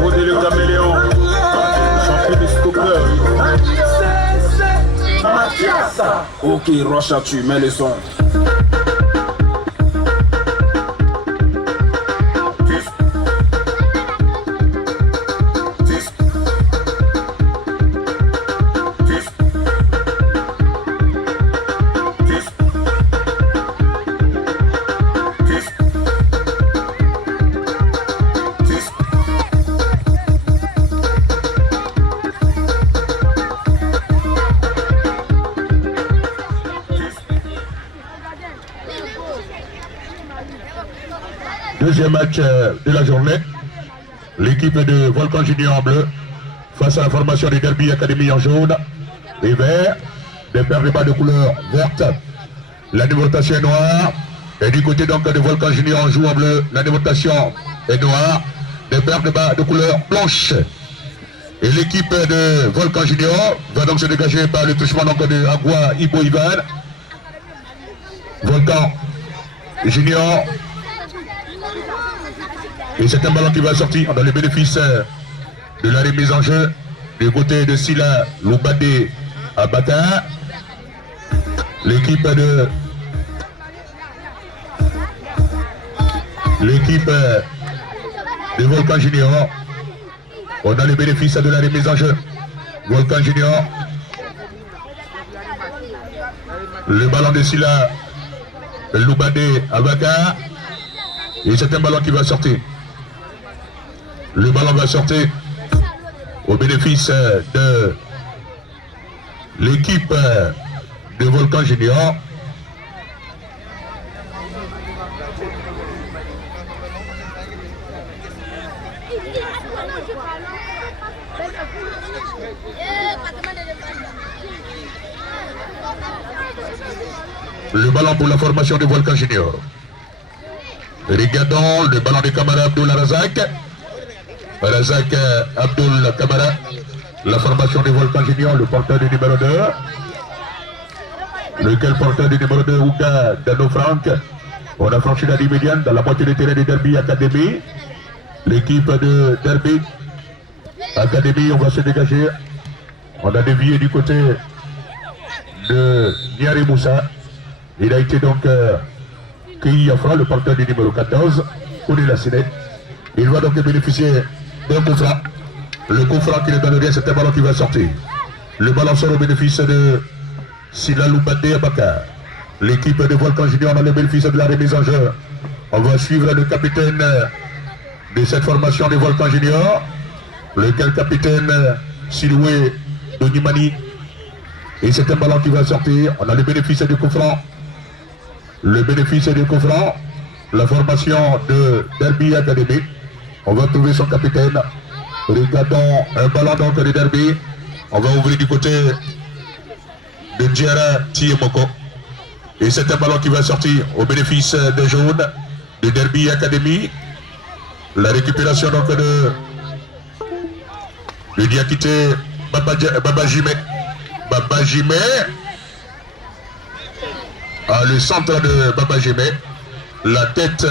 Rodé le caméléon, champion de stopper. Ok, Rocha, tu mets les sons. Deuxième match de la journée, l'équipe de Volcan Junior en bleu face à la formation des Derby Academy en jaune et vert, des paires de bas de couleur verte, la numérotation est noire, et du côté donc de Volcan Junior en jaune en bleu, la numérotation est noire, des paires de bas de couleur blanche. Et l'équipe de Volcan Junior va donc se dégager par le touchement donc de Agua Ibo Ivan. Volcan Junior. Et c'est un ballon qui va sortir dans le bénéfice de la remise en jeu du côté de Sila Loubade Abata. L'équipe de Volcan Junior. On a le bénéfice de la remise en jeu. Volcan Junior. Le ballon de Sila Loubade Abata. Et c'est un ballon qui va sortir. Le ballon va sortir au bénéfice de l'équipe de Volcan Junior. Le ballon pour la formation de Volcan Junior. Regardons le ballon de Kamara Abdul Razak. Razak Abdul Kamara. La formation de Volcan Junior, le porteur du numéro 2. Lequel porteur du numéro 2, Ouga Dano Frank. On a franchi la ligne médiane dans la moitié du terrain de Derby Academy. L'équipe de Derby Academy, on va se dégager. On a dévié du côté de Niari Moussa. Il a été donc Kei Afra, le porteur du numéro 14, Ouni Lassine. Il va donc bénéficier d'un coup franc. Le coup franc qui est dans le rien, c'est un ballon qui va sortir. Le ballon sort au bénéfice de Sila Loubade Abaka. L'équipe de Volcan Junior a le bénéfice de la remise en jeu. On va suivre le capitaine de cette formation de Volcan Junior, lequel capitaine Siloué Donimani. Et c'est un ballon qui va sortir. On a le bénéfice du coup franc. Le bénéfice du coup franc. La formation de Derby Academy. On va trouver son capitaine. Regardons un ballon donc de Derby. On va ouvrir du côté de Djera Tiemoko. Et c'est un ballon qui va sortir au bénéfice des jaunes de Derby Academy. La récupération donc de Diakité Babajime. Babajime. Le centre de Babajime. La tête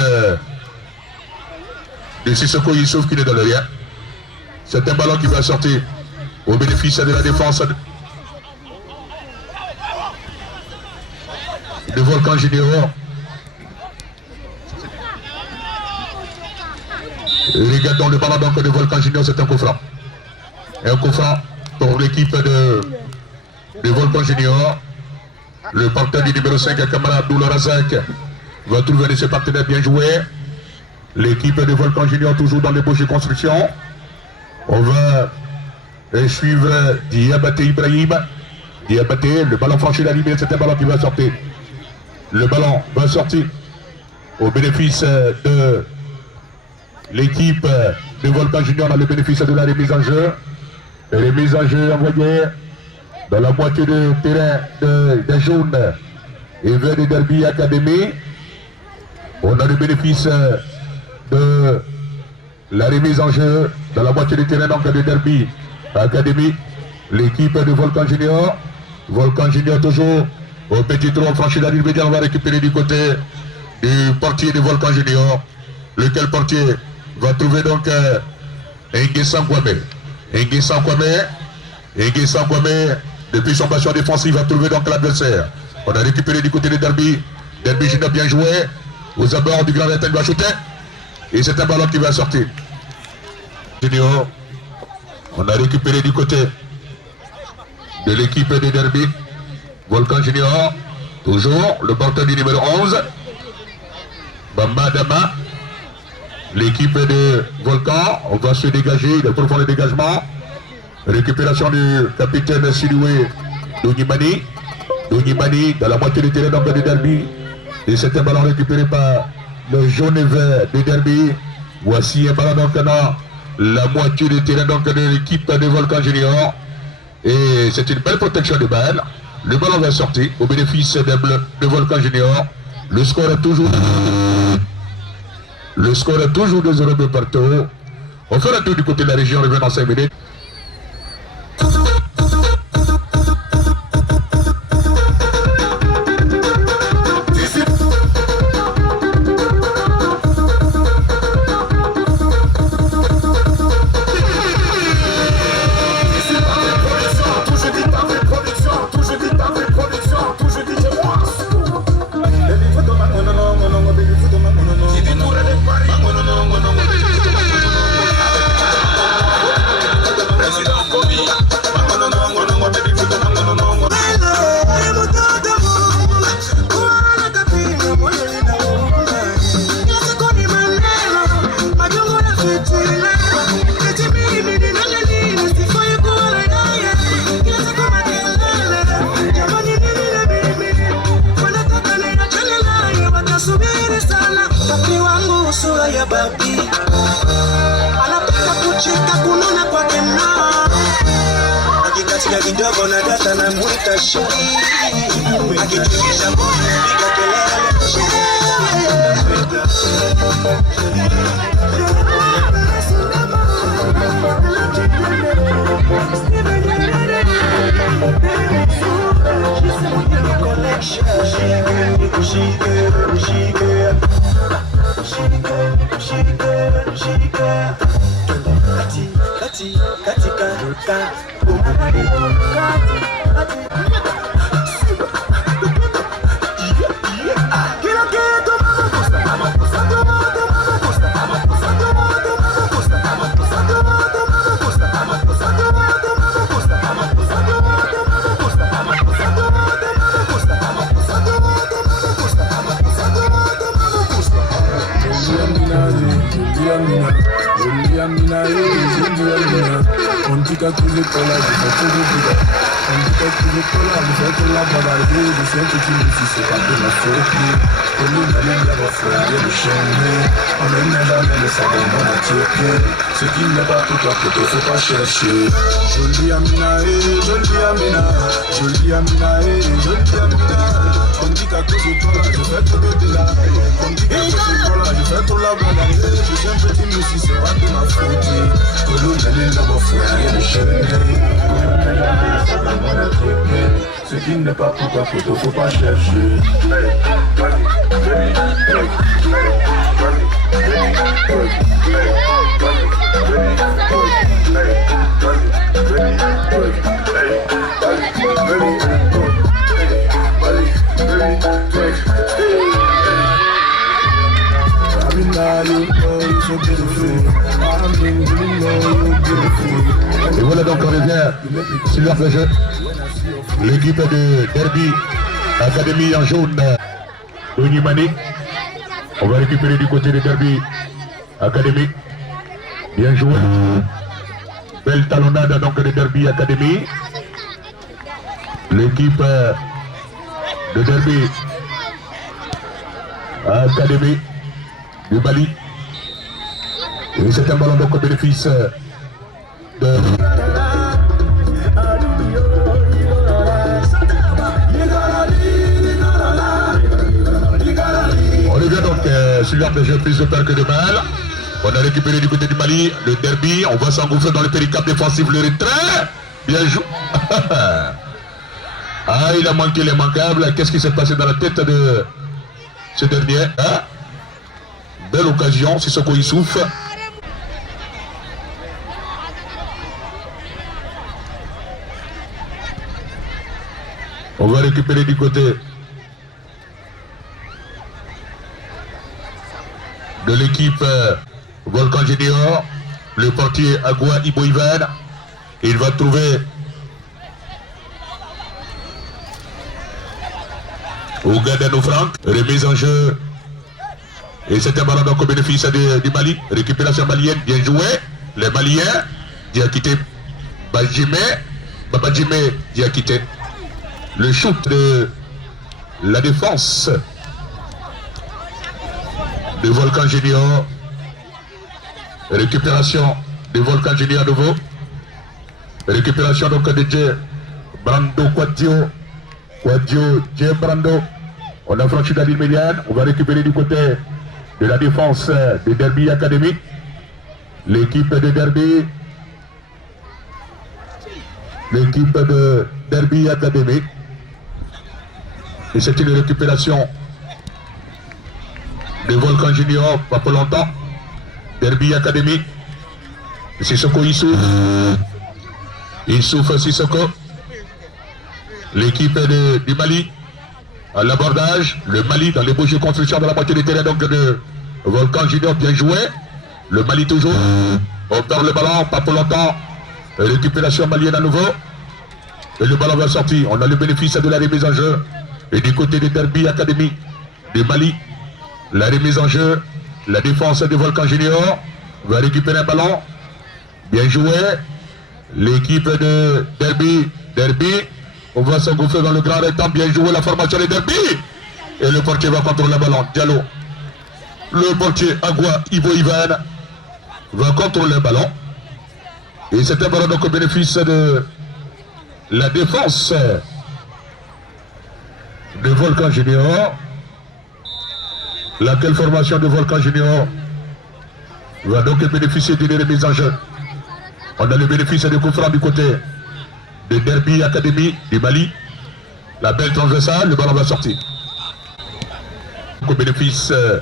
de Sissoko Youssouf qui est dans le rien. C'est un ballon qui va sortir au bénéfice de la défense de Volcan Junior. Regardons le ballon donc de Volcan Junior, c'est un coup franc. Un coup franc pour l'équipe de Volcan Junior. Le porteur du numéro 5, Kamara Abdul Razak, va trouver ses partenaires bien joués. L'équipe de Volcan Junior toujours dans les bouches de construction. On va suivre Diabaté Ibrahim. Diabaté, le ballon franchi la ligne, c'est un ballon qui va sortir. Le ballon va sortir au bénéfice de l'équipe de Volcan Junior. On a le bénéfice de la remise en jeu. Et remise en jeu envoyée dans la moitié de terrain des jaunes et vers de Derby Academy. On a le bénéfice de la remise en jeu dans la moitié du terrain donc de Derby Academy. l'équipe de Volcan Junior. Volcan Junior toujours au petit trou, franchi la ligne médiane, on va récupérer du côté du portier de Volcan Junior. Lequel portier va trouver donc Nguessan Kwame. Nguessan Kwame, depuis son bastion défensif, va trouver donc l'adversaire. On a récupéré du côté de Derby. Derby Junior bien joué. Aux abords du grand Rétin va shooter. Et c'est un ballon qui va sortir. Junior. On a récupéré du côté de l'équipe de Derby. Volcan Junior. Toujours le porteur du numéro 11. Bamba Dama. L'équipe de Volcan. On va se dégager. Le profond de dégagement. Récupération du capitaine Siloué Dounimani. Dounimani dans la moitié du terrain donc de Derby. Et c'est un ballon récupéré par le jaune et vert de Derby. Voici un ballon donc dans la moitié du terrain donc de l'équipe de Volcan Junior. Et c'est une belle protection de balle. Le ballon va sortir au bénéfice des Bleus de Volcan Junior. Le score est toujours 2-0 de partout. On fait un tour du côté de la région, on revient dans 5 minutes. Kidogo na data na mwita shuri akitingisha piga kelele Ontika kuze kola, je kuze kuda. Ontika kuze kola, je kola babarde. Je sais que tu me dis c'est pas de ma faute. Comme une allée de la foi, il y a le chemin. On est même dans le savon dans la tête. Ce qui n'est pas tout toi que tu faut pas chercher. Jolie Amina, jolie Amina, jolie Amina, jolie Amina. Ontika kuze kola, je fais tout de là. Ontika kuze kola, je fais tout la bagarre. Je sais un petit monsieur, c'est pas de ma faute. Comme une allée de la foi, il y a le chemin. Ce qui n'est pas pour ta photo, faut pas chercher. Et voilà donc on revient sur leur jeu. L'équipe de Derby Académie en jaune Dounimani. On va récupérer du côté de Derby Académie. Bien joué. Belle talonnade donc de Derby Académie. L'équipe de Derby Académie du Mali. Et c'est un ballon donc au bénéfice de... On revient donc sur l'arme de jeu plus de peur que de mal. On a récupéré du côté du Mali le Derby. On va s'engouffrer dans le péricable défensif, le retrait Bien joué. Ah, il a manqué l'immanquable. Qu'est-ce qui s'est passé dans la tête de ce dernier, hein? Belle occasion, c'est ce qu'on y souffle. On va récupérer du côté de l'équipe Volcan Junior, le portier Agua Iboivan. Il va trouver Ougadano Franck, remise en jeu. Et c'est un ballon donc au bénéfice du Mali. Récupération malienne, bien joué. Les Maliens, Diakité Babadjime Diakité. Le shoot de la défense de Volcan Junior. Récupération de Volcan Junior à nouveau. Récupération donc de Brando Quadio Brando. On a franchi la ligne médiane. On va récupérer du côté de la défense de Derby Academy. L'équipe de Derby. L'équipe de Derby Academy. Et c'est une récupération de Volcan Junior, pas pour longtemps. Derby Academy. Sissoko Issouf. Issouf Sissoko. L'équipe du Mali à l'abordage. Le Mali dans les beaux jeux construction de la moitié des terrains donc de Volcan Junior, bien joué. Le Mali toujours. On perd le ballon, pas pour longtemps. Récupération malienne à nouveau. Et le ballon va sortir. On a le bénéfice de la remise en jeu. Et du côté de Derby Academy du Mali, la remise en jeu. La défense de Volcan Junior va récupérer un ballon. Bien joué. L'équipe de Derby. On va s'engouffrer dans le grand rectangle. Bien joué la formation de Derby. Et le portier va contrôler le ballon. Diallo. Le portier Agua Iboivan va contrôler le ballon. Et c'est un ballon donc au bénéfice de la défense de Volcan Junior. Laquelle formation de Volcan Junior va donc bénéficier d'une remise en jeu. On a le bénéfice de coup franc du côté de Derby Academy du Mali. La belle transversale, le ballon va sortir. Au bénéfice de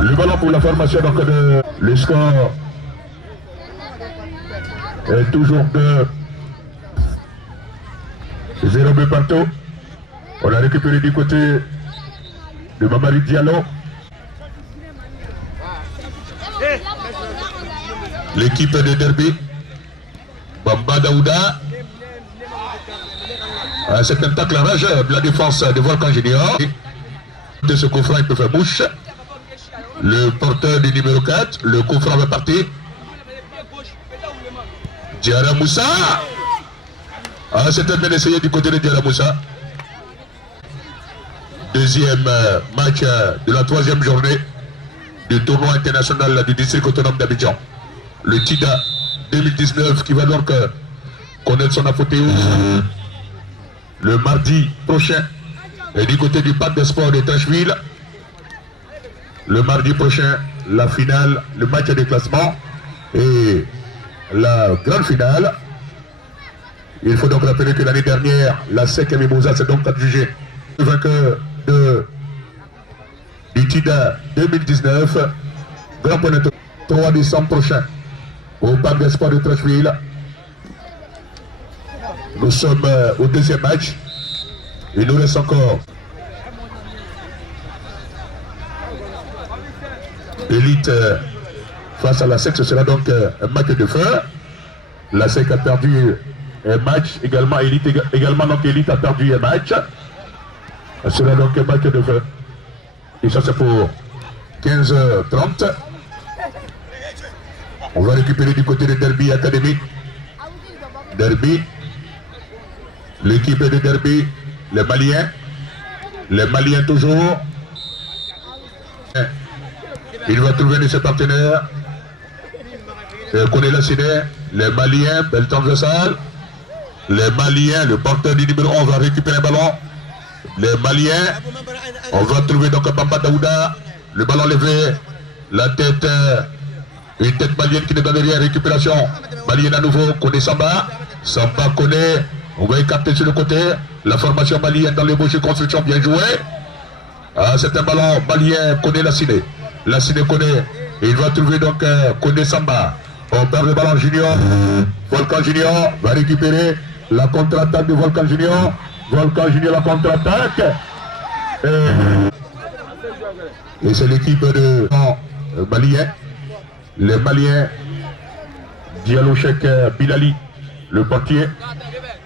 le ballon pour la formation donc de le score est toujours de 0 but partout. On a récupéré du côté de Mamadi Diallo. L'équipe de Derby. Bamba Daouda. C'est un tacle rage de la défense de Volcan Junior. De ce coup franc, il peut faire bouche. Le porteur du numéro 4. Le coup franc va partir. Diarra Moussa. C'était bien essayé du côté de Diarra Moussa. Deuxième match de la 3e journée du tournoi international du district autonome d'Abidjan. Le TIDA 2019 qui va donc connaître son apothéose le mardi prochain. Et du côté du parc des sports de Tacheville, le mardi prochain, la finale, le match de classement et la grande finale. Il faut donc rappeler que l'année dernière, la SEC Mimosa s'est donc adjugée le vainqueur du TIDA 2019. Grand point de 3 décembre prochain au parc des sports de Tacheville. Nous sommes au deuxième match. Il nous reste encore Élite face à la SEC. Ce sera donc un match de feu. La SEC a perdu un match, également Elite a perdu un match. Ce sera donc un match de feu. Et ça c'est pour 15h30. On va récupérer du côté de Derby Academy. Derby. L'équipe de Derby, les Maliens. Les Maliens toujours. Il va trouver de ses partenaires. Connaît la ciné. Les Maliens, belle transversale. Les Maliens, le porteur du numéro 11 va récupérer le ballon. Les Maliens, on va trouver donc Bamba Daouda. Le ballon levé. La tête, une tête malienne qui n'est pas derrière. Récupération. Malienne à nouveau, connaît Samba. Samba connaît. On va écarter sur le côté. La formation malienne dans les bouches de construction, bien joué. Ah, c'est un ballon malien, connaît la ciné. La ciné connaît. Il va trouver donc connaît Samba. On perd le ballon Junior. Volcan Junior va récupérer la contre-attaque de Volcan Junior. Volcan Junior la contre-attaque. Et c'est l'équipe de Malien. Les Maliens. Diallo Cheikh Bilali, le portier.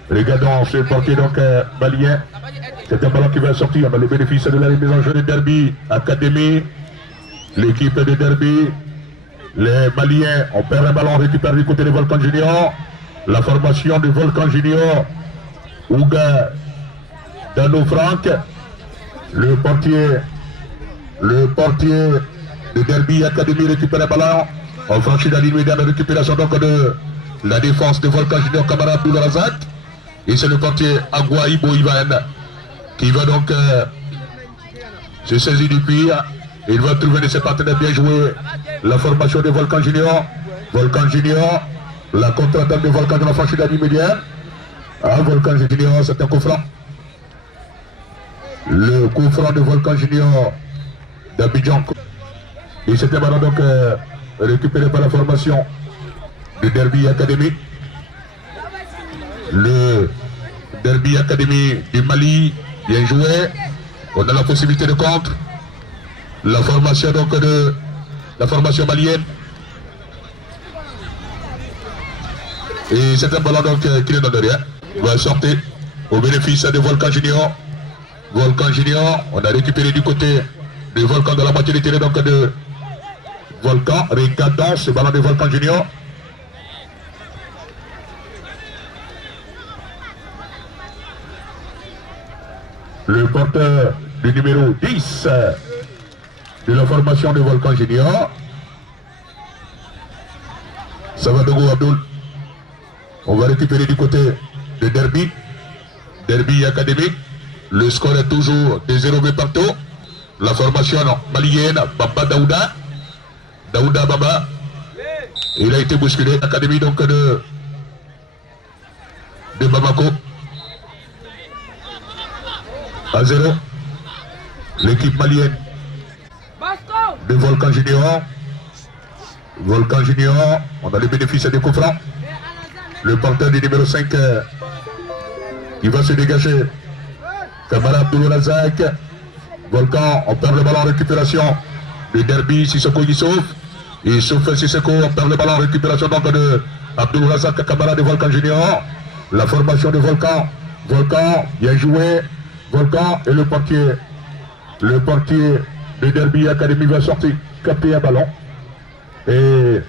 Regardons ce portier donc malien. C'est un ballon qui va sortir. On a le bénéfice de la remise en jeu de Derby Academy. L'équipe de Derby. Les Maliens, on perd un ballon, on récupère du côté de Volcan Junior. La formation de Volcan Junior. Ouga Dano Franck. Le portier de Derby Academy récupère un ballon. On franchit la ligne médiane de récupération donc de la défense de Volcan Junior, camarade Abdul Razak. Et c'est le portier Agua Ibo Ivan qui va donc se saisir du cuir. Il va trouver de ses partenaires bien jouer la formation de Volcan Junior. Volcan Junior, la contre-attaque de Volcan de la franchise de la ligne médiane. Ah, Volcan Junior, c'est un coup franc. Le coup franc de Volcan Junior d'Abidjan. Et c'était ballon donc récupéré par la formation de Derby Academy. Le Derby Academy du Mali, bien joué. On a la possibilité de contre. La formation donc de la formation malienne. Et c'est un ballon donc qui ne donne rien. Il va sortir au bénéfice de Volcan Junior. Volcan Junior, on a récupéré du côté de Volcan dans la moitié du terrain donc de Volcan. Regardons ce ballon de Volcan Junior. Le porteur du numéro 10 de la formation de Volcan Junior. Savadogo Abdul. On va récupérer du côté de Derby. Derby Academy. Le score est toujours de 0 buts partout. La formation malienne, Bamba Daouda. Daouda Bamba. Il a été bousculé. Académie donc de Bamako. À 0. L'équipe malienne de Volcan Junior. Volcan Junior, on a le bénéfice des coups francs. Le porteur du numéro 5 qui va se dégager. Camarade Abdul Razak. Volcan, on perd le ballon en récupération. Le Derby, Sissoko Youssouf. Youssouf Sissoko, on perd le ballon en récupération donc de Abdul Razak, camarade de Volcan Junior. La formation de Volcan. Volcan, bien joué. Volcan et le portier de Derby Academy va sortir, capter un ballon. Et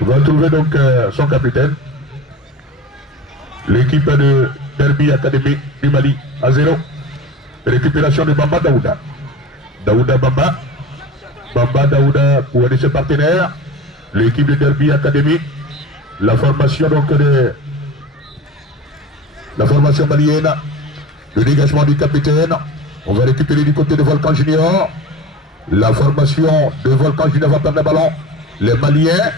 va trouver donc son capitaine. L'équipe de Derby Academy du Mali à 0. Récupération de Bamba Daouda. Daouda Bamba. Bamba Daouda pour un de ses partenaires. L'équipe de Derby Academy. La formation donc de la formation malienne. Le dégagement du capitaine. On va récupérer du côté de Volcan Junior. La formation de Volcan Junior va perdre le ballon. Les Maliens.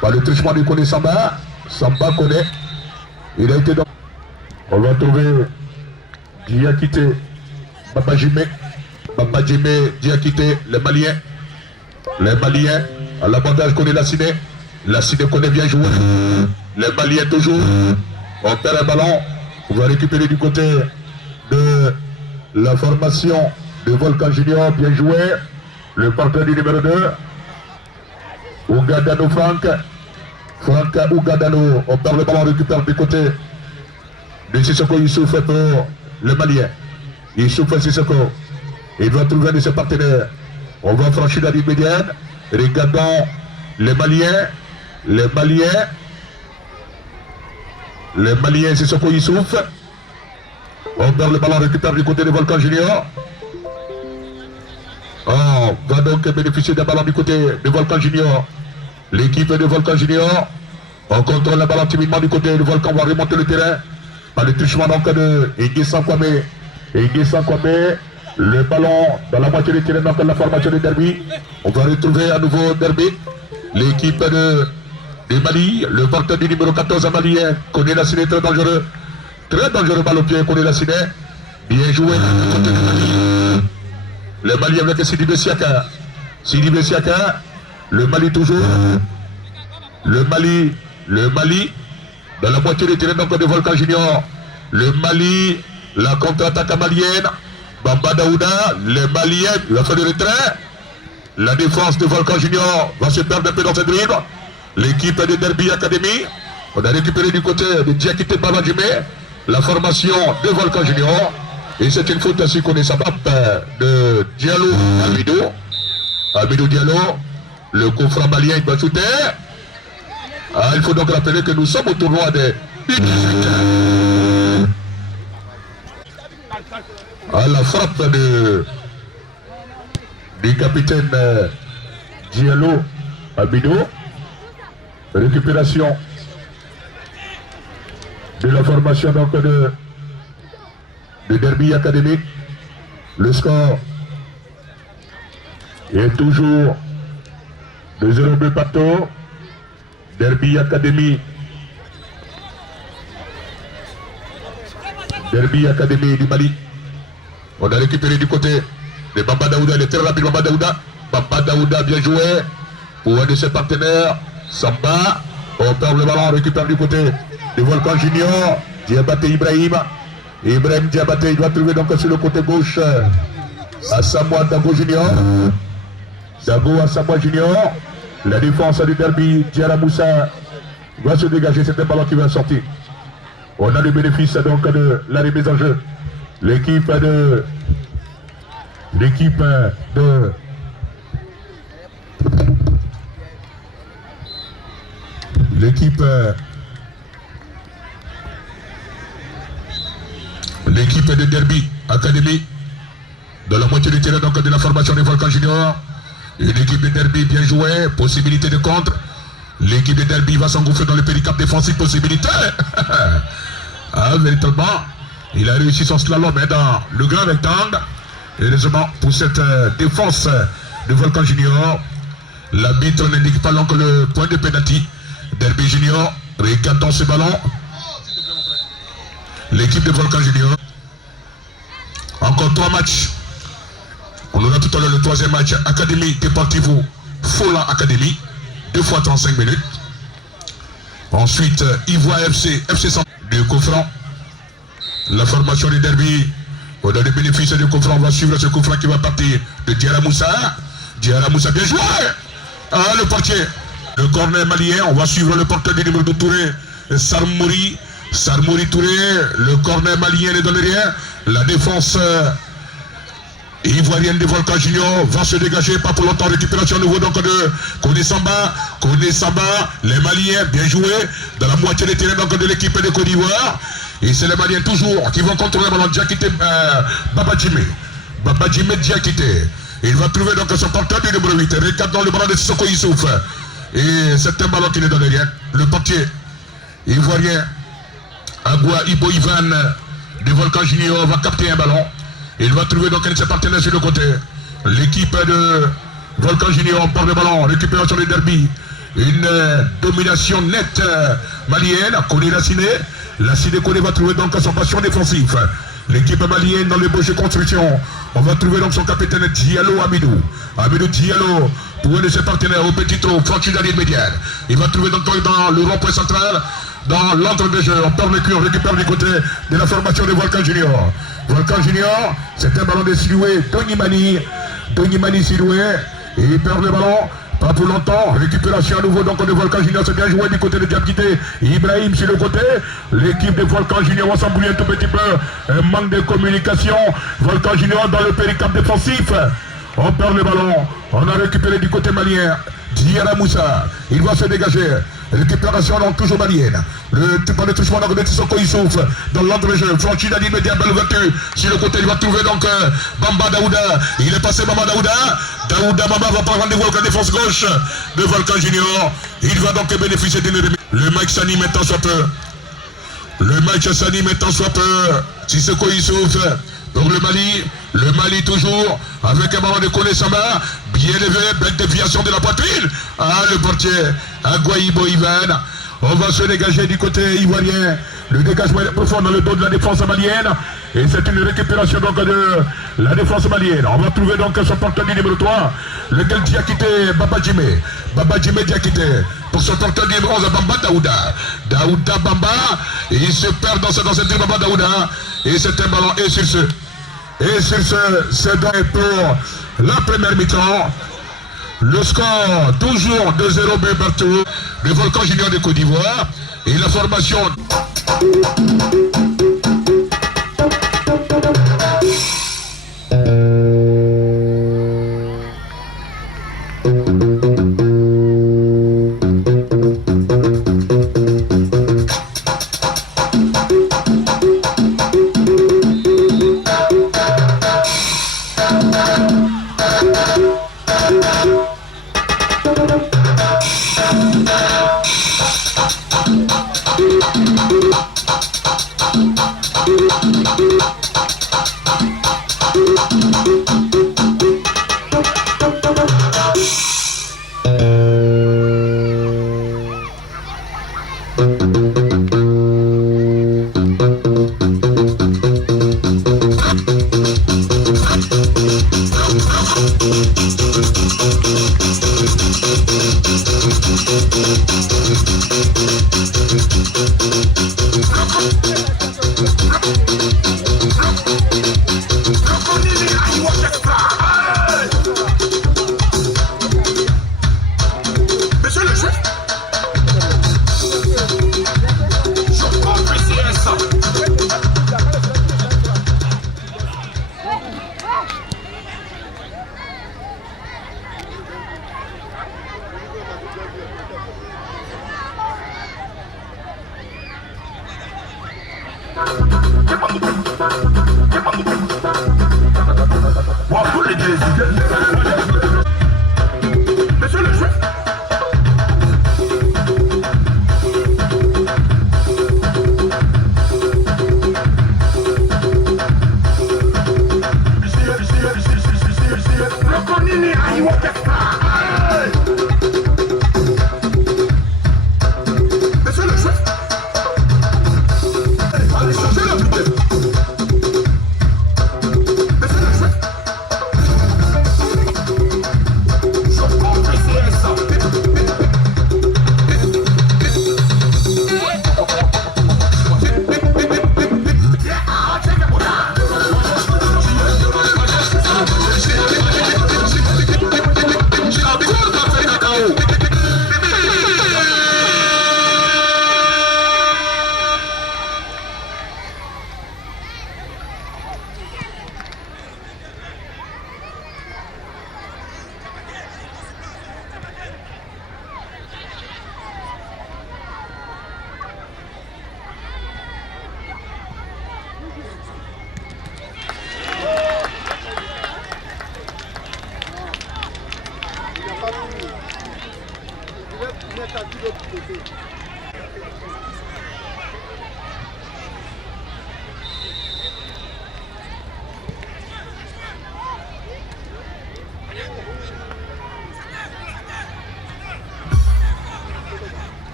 Par le trichement du connaît Samba. Samba connaît. Il a été donc. On va trouver Diakité. Baba Jimé. Baba Jimé, Diakité, les Maliens. Les Maliens. À l'avantage connaît la Ciné. La Ciné connaît bien jouer. Les Maliens toujours. On perd un ballon. On va récupérer du côté de la formation de Volcan Junior. Bien joué. le porteur du numéro 2. Ougadano Franck. Franck Ougadano, on perd le ballon, récupère du côté de Sissoko Youssouf pour le Malien. Youssouf Sissoko. Il doit trouver un de ses partenaires. On va franchir la ligne médiane. Regardons les Maliens. Les Maliens, Sissoko Youssouf. On perd le ballon, récupère du côté de Volcan Junior. On va donc bénéficier d'un ballon du côté de Volcan Junior. L'équipe de Volcan Junior. On contrôle le ballon timidement du côté de Volcan. On va remonter le terrain. Par le touchement donc de Iguissan Kwame. Le ballon dans la moitié du terrain donc de la formation de Derby. On va retrouver à nouveau Derby. L'équipe de Mali. Le porteur du numéro 14 à Malien. Connaît la ciné, très dangereux. Très dangereux balle au pied, connaît la ciné. Bien joué du côté de Mali. Le Mali avec Sidibé Siaka. Le Mali toujours. Le Mali. Dans la moitié du terrain donc de Volcan Junior. Le Mali. La contre-attaque malienne. Bamba Daouda. Les Maliens. Il va faire le retrait. La défense de Volcan Junior va se perdre un peu dans cette dribble. L'équipe de Derby Academy. On a récupéré du côté de Diakité Babadjime la formation de Volcan Junior. Et c'est une faute ainsi qu'on est sa pape de Diallo Amidou Diallo. Le coup franc malien, il va shooter. Il faut donc rappeler que nous sommes au tournoi des U18. À la frappe du capitaine Diallo Amidou. Récupération de la formation donc de Derby Academy. Le score est toujours de 0-2 partout. Derby Academy du Mali. On a récupéré du côté de Bamba Daouda. Il est très rapide, Bamba Daouda bien joué pour un de ses partenaires. Samba. On perd le ballon, on récupère du côté de Volcan Junior. Diabaté Ibrahim Diabaté, il doit trouver donc sur le côté gauche Asamoah Dago Junior. Asamoah Junior. La défense du Derby, Diarra Moussa va se dégager, c'est un ballon qui va sortir. On a le bénéfice donc de la remise en jeu. L'équipe de Derby Academy dans la moitié du terrain donc de la formation des Volcan Junior. Une équipe de Derby bien jouée, possibilité de contre. L'équipe de Derby va s'engouffrer dans le péricap défensif, possibilité. Véritablement, il a réussi son slalom dans le grand rectangle. Heureusement pour cette défense de Volcan Junior. L'arbitre n'indique pas donc le point de pénalty. Derby Junior, regardons ce ballon. L'équipe de Volcan Junior. Encore 3 matchs. On aura tout à l'heure le 3e match. Académie Deportivo Fola Academy. 2 fois 35 minutes. Ensuite, Ivoire FC 100 de Koufran. La formation du Derby. On a le bénéfice du Koufran. On va suivre ce Koufran qui va partir de Diarra Moussa. Diarra Moussa bien joué. Le portier. Le corner malien. On va suivre le porteur du numéro de Touré. Sarmouri Touré. Le corner malien est dans le rien. La défense ivoirienne de Volcan Junior va se dégager, pas pour longtemps. Récupération nouveau donc de Kone Samba. Les Maliens bien joués dans la moitié des terrains donc de l'équipe de Côte d'Ivoire. Et c'est les Maliens toujours qui vont contrôler le ballon. Diakité Babadjime Diakité. Il va trouver donc son porteur du numéro 8. Regardons le ballon de Sissoko Youssouf. Et c'est un ballon qui n'est dans le rien. Le portier ivoirien Agua Ibo Ivan de Volcan Junior va capter un ballon. Il va trouver donc un de ses partenaires sur le côté. L'équipe de Volcan Junior part le ballon. Récupération du Derby. Une domination nette malienne. Kone la ciné Kone va trouver donc son passion défensif. L'équipe malienne dans les beaux jeux de construction. On va trouver donc son capitaine Diallo Amidou Diallo pour un de ses partenaires au petit trou. Franchi dans l'île médiane. Il va trouver donc dans le rond-point central. Dans l'entre de jeu, on perd le cul, on récupère du côté de la formation de Volcan Junior. Volcan Junior, c'est un ballon de Siloué, Tony Mani. Tony Mani Sidoué, il perd le ballon. Pas pour longtemps, récupération à nouveau donc de Volcan Junior, c'est bien joué du côté de Diakité. Ibrahim sur le côté, l'équipe de Volcan Junior va s'embrouiller un tout petit peu, un manque de communication. Volcan Junior dans le péricap défensif. On perd le ballon, on a récupéré du côté malien. Diara Moussa, il va se dégager. Récupération donc toujours malienne. Le touchement donc de Tissoko Issouf dans l'entre-jeu. Franchi Dadi média belle ouverture. Sur le côté, il va trouver donc Bamba Daouda. Il est passé Bamba Daouda. Daouda Bamba va prendre rendez-vous avec la défense gauche de Volcan Junior. Il va donc bénéficier d'une remise. Le match s'anime tant soit peu. Le match s'anime tant soit peu. Tissoko Issouf. Donc le Mali toujours avec un ballon de Kone Samba, bien élevé, belle déviation de la poitrine. Ah, le portier, Aguaïbo Ivan. On va se dégager du côté ivoirien. Le dégagement est profond dans le dos de la défense malienne. Et c'est une récupération donc de la défense malienne. On va trouver donc son porteur du numéro 3, lequel Diakité Baba Djimé. Baba Djimé Diakité. Pour son porteur du numéro 11, Bamba Daouda. Daouda Bamba. Et il se perd dans cette Bamba Daouda. Et c'est un ballon. Et sur ce, c'est donc pour la première mi-temps. Le score, toujours de 0 but partout. Le Volcan Junior de Côte d'Ivoire. Et la formation.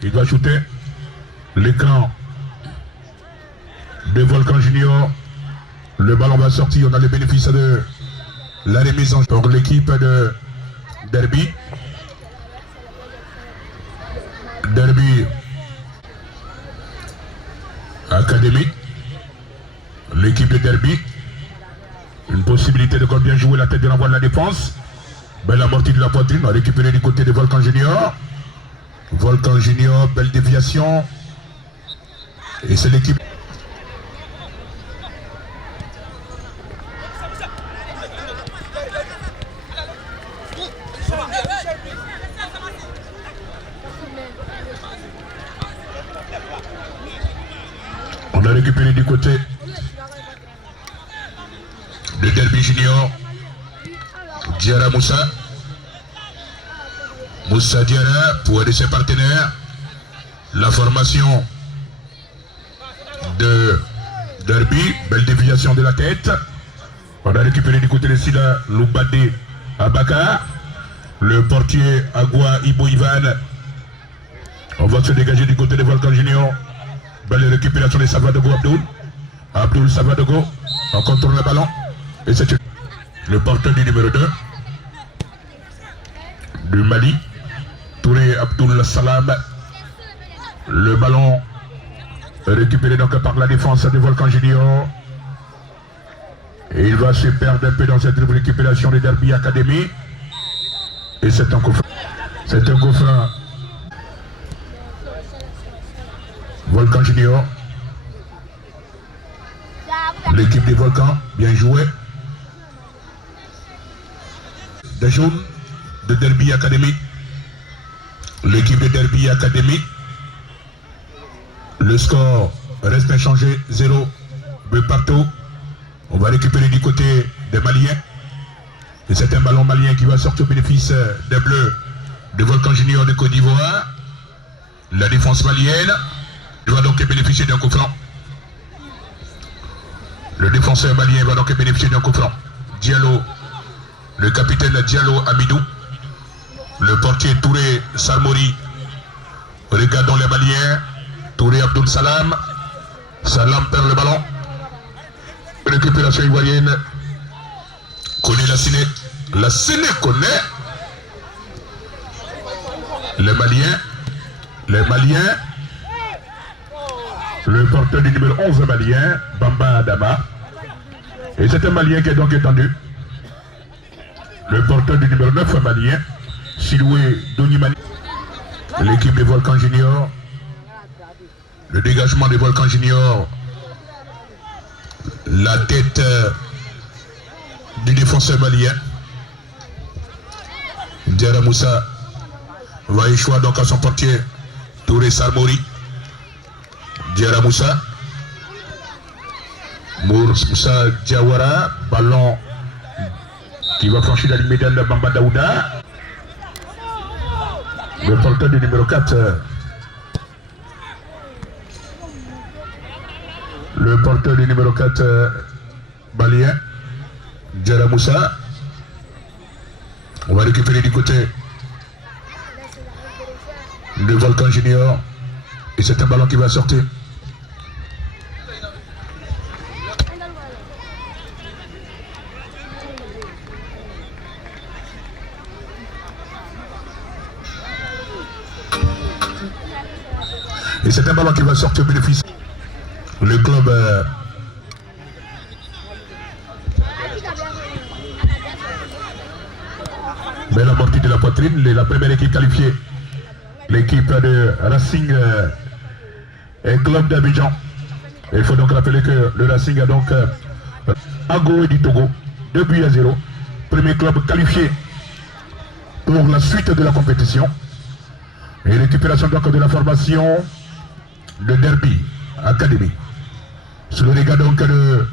Il doit shooter l'écran de Volcan Junior. Le ballon va sortir. On a le bénéfice de la remise en pour l'équipe de Derby. Derby Academy. L'équipe de Derby. Une possibilité de bien jouer la tête de l'envoi de la défense. Belle amortie de la poitrine. On a récupéré du côté de Volcan Junior. Volcan Junior, belle déviation. Et c'est l'équipe. On a récupéré du côté de Derby Junior. Diarra Moussa. Moussa Diarra pour aider ses partenaires. La formation de Derby, belle déviation de la tête. On a récupéré du côté de Sila Loubadé Abaka. Le portier Agua Ibo Ivan. On va se dégager du côté de Volcan Junior. Belle récupération de Savadogo Abdoul. Abdoul Savadogo. On contourne le ballon. Et c'est le porteur du numéro 2 du Mali. Touré Abdoul Salam. Le ballon récupéré donc par la défense de Volcan Junior. Et il va se perdre un peu dans cette récupération de Derby Academy. Et c'est un coup franc. C'est un coup franc. Volcan Junior. L'équipe des Volcans, bien joué. Des jaunes de Derby Academy. L'équipe de Derby Academy. Le score reste inchangé, 0 but partout. On va récupérer du côté des Maliens. Et c'est un ballon malien qui va sortir au bénéfice des Bleus de Volcan Junior de Côte d'Ivoire. La défense malienne va donc bénéficier d'un coup franc. Le défenseur malien va donc bénéficier d'un coup franc. Diallo, le capitaine Diallo Amidou. Le portier Touré Salmori. Regardons les Maliens. Touré Abdoul Salam. Salam perd le ballon. Récupération ivoirienne. Connaît la Séné. La Séné connaît. Les Maliens. Les Maliens. Le porteur du numéro 11 malien, Bamba Adama. Et c'est un malien qui est donc étendu. Le porteur du numéro 9 malien, Siloué Donimani. L'équipe des Volcans Junior. Le dégagement des Volcans Junior. La tête du défenseur malien. Diarra Moussa va échouer donc à son portier Touré Salmori. Diarra Moussa. Moussa Diawara. Ballon qui va franchir la ligne médiane de Bamba Daouda. Le porteur du numéro 4 Le porteur du numéro 4 malien, Djara Moussa. On va récupérer du côté de Volcan Junior. Et c'est un ballon qui va sortir. Et c'est un ballon qui va sortir au bénéfice. Le club met la mortie de la poitrine. La première équipe qualifiée, l'équipe de Racing et Club d'Abidjan. Il faut donc rappeler que le Racing a donc Ago et du Togo 2-0. Premier club qualifié pour la suite de la compétition. Et récupération donc de la formation de Derby Academy. Sous le regard donc de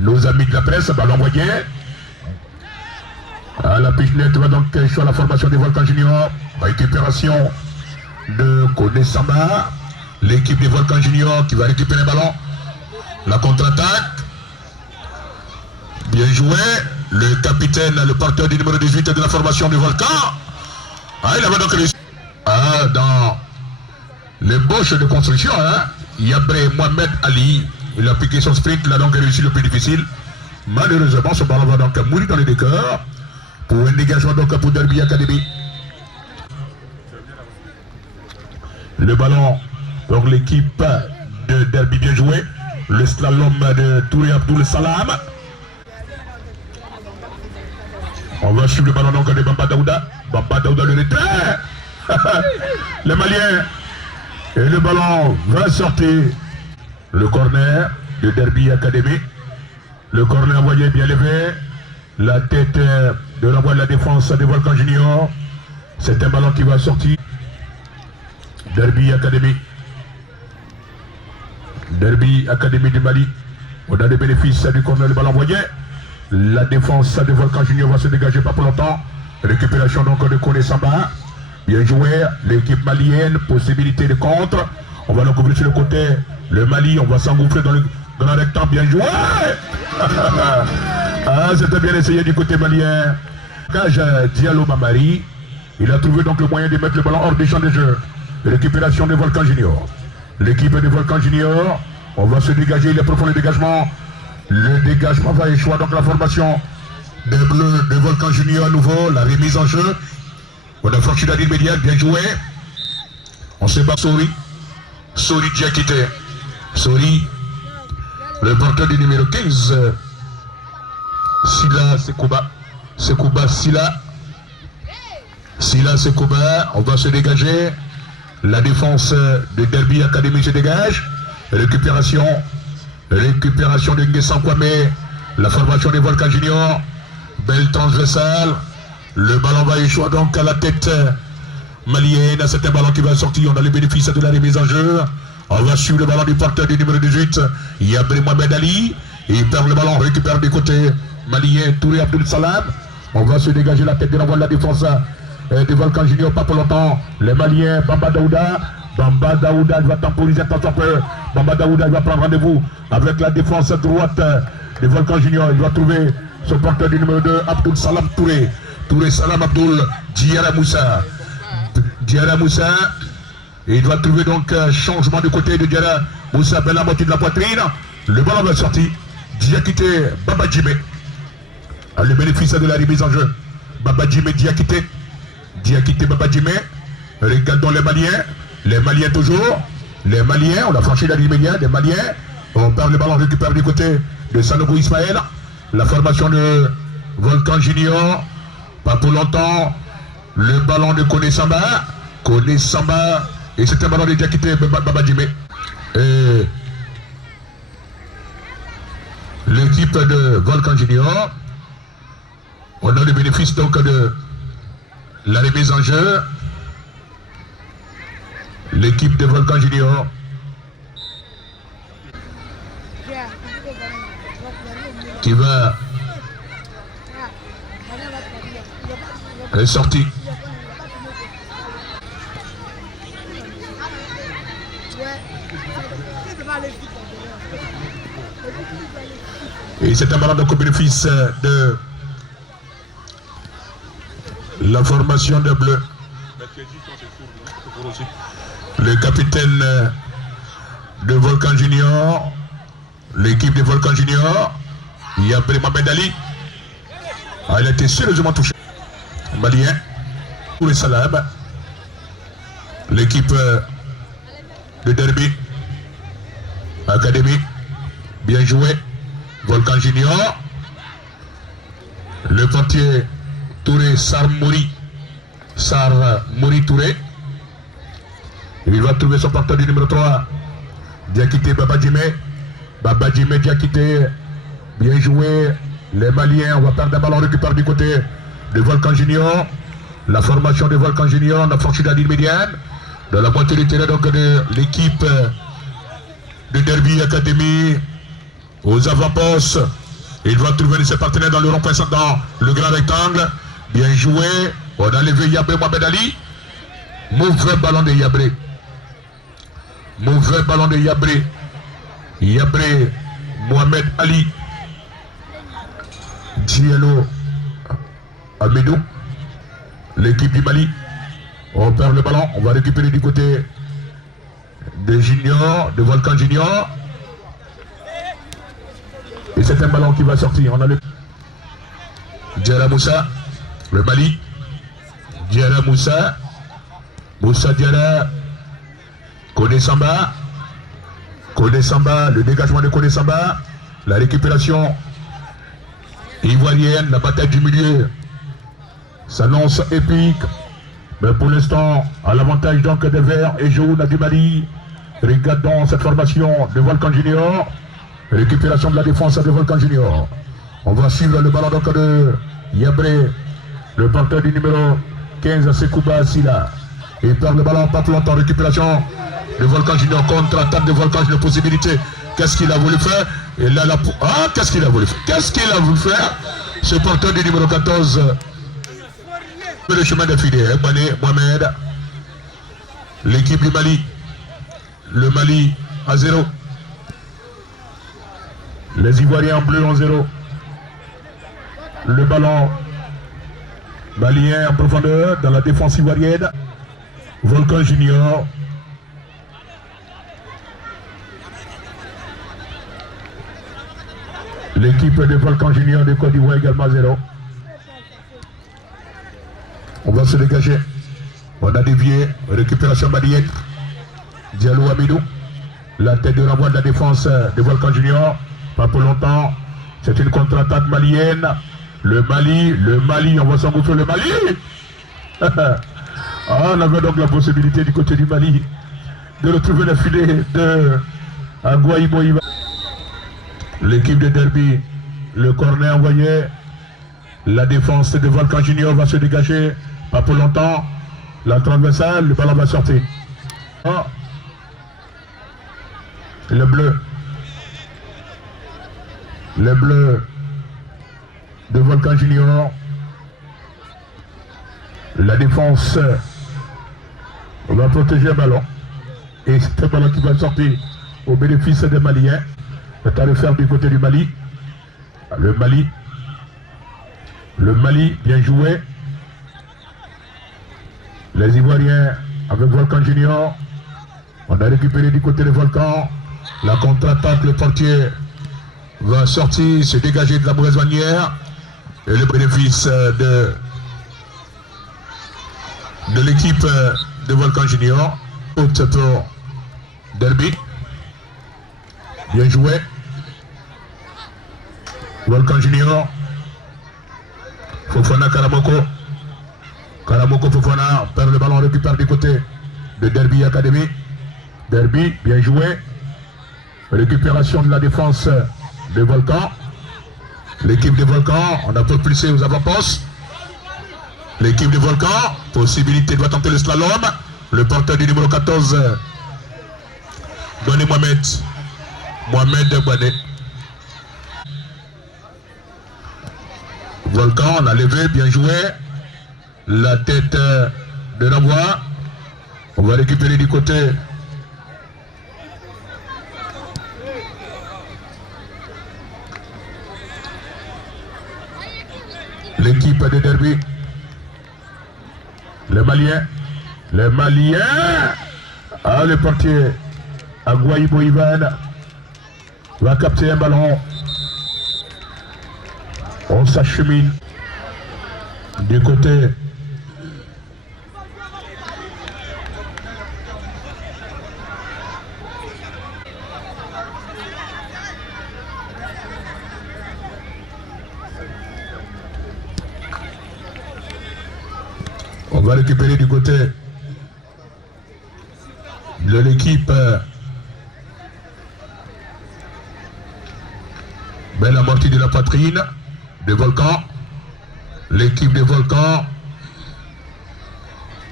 nos amis de la presse, ballon envoyé. À la pichenette va donc sur la formation des Volcans Junior. Récupération de Kone Samba. L'équipe des Volcans Junior qui va récupérer le ballon. La contre-attaque. Bien joué. Le capitaine, le porteur du numéro 18 de la formation des Volcans. Il avait donc réussi. Dans les boches de construction, Yabré Mohamed Ali, il a piqué son sprint, il a donc réussi le plus difficile. Malheureusement, ce ballon va donc mourir dans les décors pour un dégagement donc pour Derby Academy. Le ballon, donc l'équipe de Derby bien joué. Le slalom de Touré Abdoul Salam. On va suivre le ballon donc de Bamba Daouda. Bamba Daouda le retrait. Les Maliens. Et le ballon va sortir. Le corner de Derby Academy. Le corner envoyé bien levé. La tête de l'envoi de la défense des Volcans Junior. C'est un ballon qui va sortir. Derby Academy. Derby Academy du Mali. On a des bénéfices du corner, le ballon envoyé. La défense des Volcans Junior va se dégager pas pour longtemps. Récupération donc de Kone Samba. Bien joué, l'équipe malienne, possibilité de contre. On va le couvrir sur le côté. Le Mali, on va s'engouffrer dans le rectangle. Bien joué. C'était bien essayé du côté malien. Cage Diallo Mamari. Il a trouvé donc le moyen de mettre le ballon hors des champs de jeu. Récupération des Volcans Junior. L'équipe des Volcans Junior. On va se dégager, il est profond le dégagement. Le dégagement va échouer, donc la formation des Bleus, des Volcans Junior à nouveau, la remise en jeu. On a franchi la ligne médiane, bien joué. On se bat Sori. Sori Diakité. Sori, le porteur du numéro 15. Sila Sekouba. Sekouba Sila. Sila Sekouba, on va se dégager. La défense de Derby Academy se dégage. Récupération de Nguessan Kwame. La formation des Volcans Junior. Belle transversale. Le ballon va échouer donc à la tête malienne. C'est un ballon qui va sortir. On a le bénéfice de la remise en jeu. On va suivre le ballon du porteur du numéro 18. Yabré Mohamed Ali. Il perd le ballon, récupère du côté malien Touré Abdoul Salam. On va se dégager la tête de l'envoi de la défense des Volcans Junior. Pas pour longtemps. Les Maliens, Bamba Daouda. Bamba Daouda, il va temporiser un peu. Bamba Daouda, il va prendre rendez-vous avec la défense droite des Volcans Junior. Il va trouver son porteur du numéro 2, Abdoul Salam Touré. Touré Salam Abdoul, Diara Moussa. Diara Moussa. Et il va trouver donc changement de côté de Diara Moussa, belle la moitié de la poitrine. Le ballon va sortir. Diakité Baba Djimé. Le bénéfice de la remise en jeu. Baba Djimé, Diakité. Diakité Baba Djimé. Regardons les Maliens. Les Maliens toujours. Les Maliens, on a franchi la ligne médiane. Les Maliens. On perd le ballon, on récupère du côté de Sanogo Ismaël. La formation de Volcan Junior. Pas pour longtemps. Le ballon de Kone Samba. Kone Samba. Et c'est un ballon de Diakité Baba Djimé. Et l'équipe de Volcan Junior. On a le bénéfice donc de la remise en jeu. L'équipe de Volcan Junior. Qui va est sorti. Et c'est un ballon de bénéfice de la formation de bleu. Le capitaine de Volcan Junior, l'équipe de Volcan Junior, Yabré Mohamed Ali, il a été sérieusement touché. Malien, pour les Salam, l'équipe de Derby, Académie, bien joué. Volcan Junior, le portier Touré Sarmouri Touré. Il va trouver son porteur du numéro 3. Diakité Baba Djimé Diakité. Bien joué. Les Maliens, on va perdre un ballon, on récupère du côté de Volcan Junior. La formation de Volcan Junior, la franchise de la ligne médiane. Dans la moitié du terrain donc de l'équipe de Derby Academy. Aux avant-postes, il va trouver ses partenaires dans le rond-point dans le grand rectangle. Bien joué. On a levé Yabré Mohamed Ali. Mauvais ballon de Yabré. Mauvais ballon de Yabré. Yabré Mohamed Ali. Diallo Amidou. L'équipe du Mali. On perd le ballon. On va récupérer du côté des juniors, de Volcan Junior. Et c'est un ballon qui va sortir. On a le Diarra Moussa, le Mali. Diarra Moussa. Moussa Diarra. Kodé Samba. Kodé Samba, le dégagement de Kodé Samba. La récupération ivoirienne, la bataille du milieu s'annonce épique. Mais pour l'instant, à l'avantage donc des Verts et jaunes du Mali. Regardons cette formation de Volcan Junior. Récupération de la défense de Volcan Junior. On va suivre le ballon donc de Yabré, le porteur du numéro 15, Sekouba Silla. Il perd le ballon pas plus longtemps. Récupération de Volcan Junior, contre-attaque de Volcan Junior, possibilité. Qu'est-ce qu'il a voulu faire? Et là, qu'est-ce qu'il a voulu faire? Qu'est-ce qu'il a voulu faire? Ce porteur du numéro 14. Le chemin de filet, Bané Mohamed. L'équipe du Mali. Le Mali à 0. Les Ivoiriens en bleu en 0. Le ballon malien en profondeur dans la défense ivoirienne. Volcan Junior. L'équipe de Volcan Junior de Côte d'Ivoire également à 0. On va se dégager. On a dévié. Récupération malienne. Diallo Amidou. La tête de renvoi de la défense de Volcan Junior. Pas pour longtemps. C'est une contre-attaque malienne. Le Mali, on va s'engouffrer le Mali. On avait donc la possibilité du côté du Mali de retrouver le filet de Agouaï Moïva. L'équipe de Derby, le corner envoyé. La défense de Volcan Junior va se dégager. Pas pour longtemps. La transversale, le ballon va sortir. Oh. Le bleu. Le bleu de Volcan Junior. La défense va protéger le ballon. Et c'est un ballon qui va sortir au bénéfice des Maliens. Le temps de faire du côté du Mali. Le Mali, bien joué. Les Ivoiriens avec Volcan Junior. On a récupéré du côté de Volcan. La contre-attaque, le portier va sortir, se dégager de la mauvaise manière. Et le bénéfice de l'équipe de Volcan Junior. Haute pour Derby. Bien joué. Volcan Junior. Fofana Karamoko. Karamoko Fofana perd le ballon, récupère du côté de Derby Academy. Derby, bien joué. Récupération de la défense de Volcan. L'équipe de Volcan, on a propulsé aux avant-postes. L'équipe de Volcan, possibilité doit tenter le slalom. Le porteur du numéro 14, Bané Mohamed. Mohamed Bané. Volcan, on a levé, bien joué. La tête de renvoi. On va récupérer du côté l'équipe de Derby. Les Maliens. Ah, le portier Aguaibo Ivan va capter un ballon. On s'achemine du côté on va récupérer du côté de l'équipe belle amortie de la poitrine des Volcans. L'équipe des Volcans.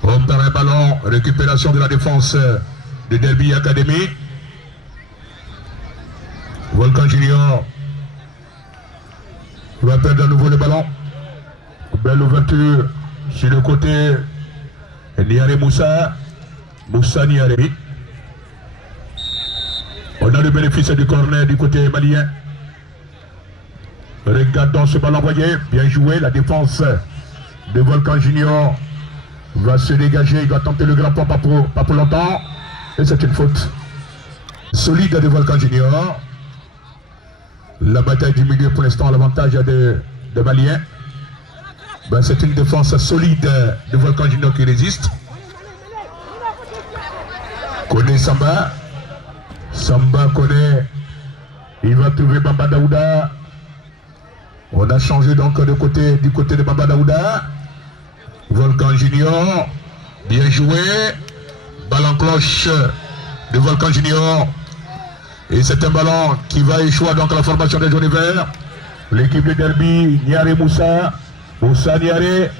On perd un ballon. Récupération de la défense de Derby Academy. Volcan Junior va perdre à nouveau le ballon. Belle ouverture sur le côté. Niare Moussa. Moussa Niare. On a le bénéfice du corner du côté malien. Regardons ce ballon envoyé, bien joué, la défense de Volcan Junior va se dégager, il va tenter le grand pas pour longtemps, et c'est une faute solide de Volcan Junior. La bataille du milieu pour l'instant, l'avantage de Maliens. Ben, c'est une défense solide de Volcan Junior qui résiste. Connaît Samba, connaît, il va trouver Bamba Daouda. On a changé donc du côté de Bamba Daouda. Volcan Junior, bien joué. Balle en cloche de Volcan Junior. Et c'est un ballon qui va échouer donc à la formation des jaunes et verts. L'équipe de Derby, Niare Moussa. Moussa Niare.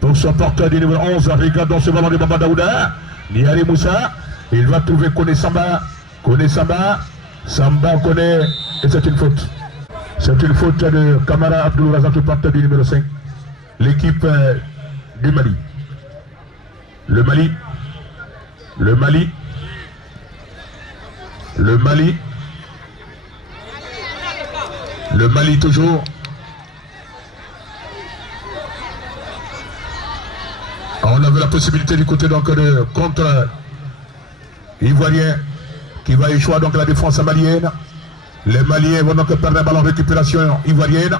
Pour son porteur du numéro 11. Regardons ce ballon de Bamba Daouda. Niare Moussa. Il va trouver Kone Samba. Samba connaît. Et c'est une faute. C'est une faute de Kamara Abdul Razak, le porteur du numéro 5. L'équipe du Mali. Le Mali toujours. On avait la possibilité du côté donc de contre ivoirien qui va échouer donc la défense malienne. Les Maliens vont donc perdre un ballon en récupération ivoirienne.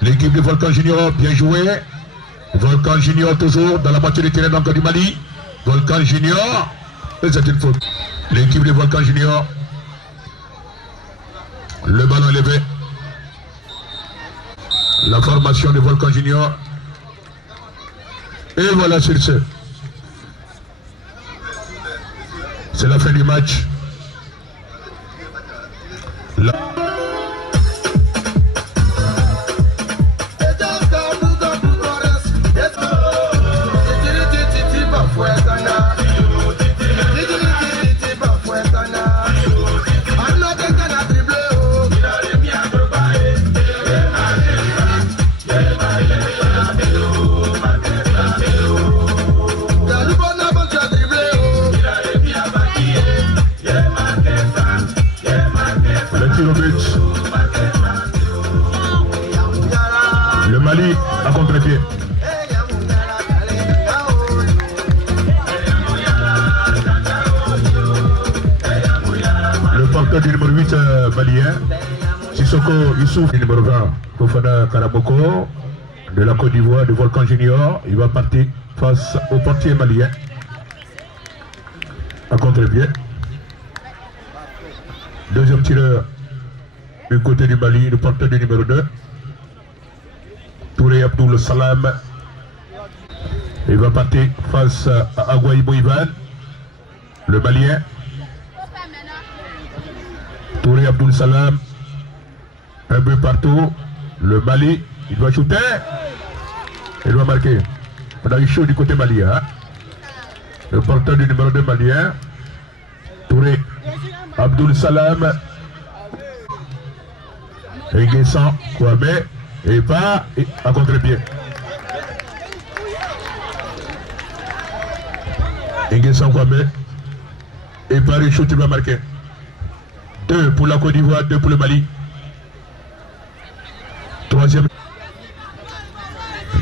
L'équipe de Volcan Junior, bien joué. Volcan Junior toujours dans la moitié du terrain donc du Mali. Volcan Junior, et c'est une faute. L'équipe de Volcan Junior. Le ballon élevé. La formation de Volcan Junior. Et voilà sur ce. C'est la fin du match. Là. Le Mali à contre-pied. Le porteur du numéro 8 malien, Sissoko Youssouf, du numéro 20, Fofana Karaboko, de la Côte d'Ivoire, de Volcan Junior. Il va partir face au portier malien à contre-pied. Deuxième tireur du côté du Mali, le porteur du numéro 2. Touré Abdoul Salam. Il va partir face à Aguaibo Ivan, le Malien. Touré Abdoul Salam. Un but partout. Le Mali, il doit shooter. Il doit marquer. On a eu chaud du côté malien. Hein? Le porteur du numéro 2 malien. Touré Abdoul Salam. Nguessan Kwame. Et pas à contre-pied. Nguessan Kwame. Et pas les shoot, il va marquer. 2 pour la Côte d'Ivoire, 2 pour le Mali. Troisième.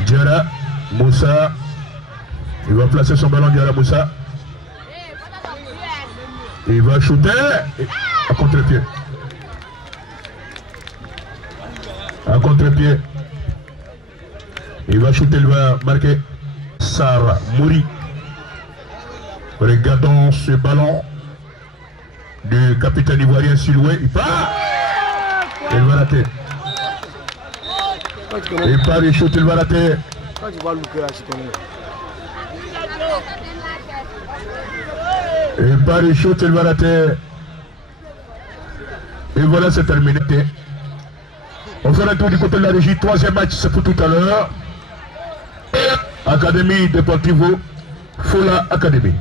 Diarra, Moussa. Il va placer son ballon, Diarra Moussa. Il va shooter à contre-pied. À contre-pied. Il va shooter, il va marquer Sarah Mouri. Regardons ce ballon du capitaine ivoirien Siloué. Il part. Il va rater. Il part, il shoot, il va rater. Il part, il shoot, il va rater. Et voilà, c'est terminé. On fait un tour du côté de la régie. Troisième match, c'est pour tout à l'heure. Académie Deportivo, Fola Académie.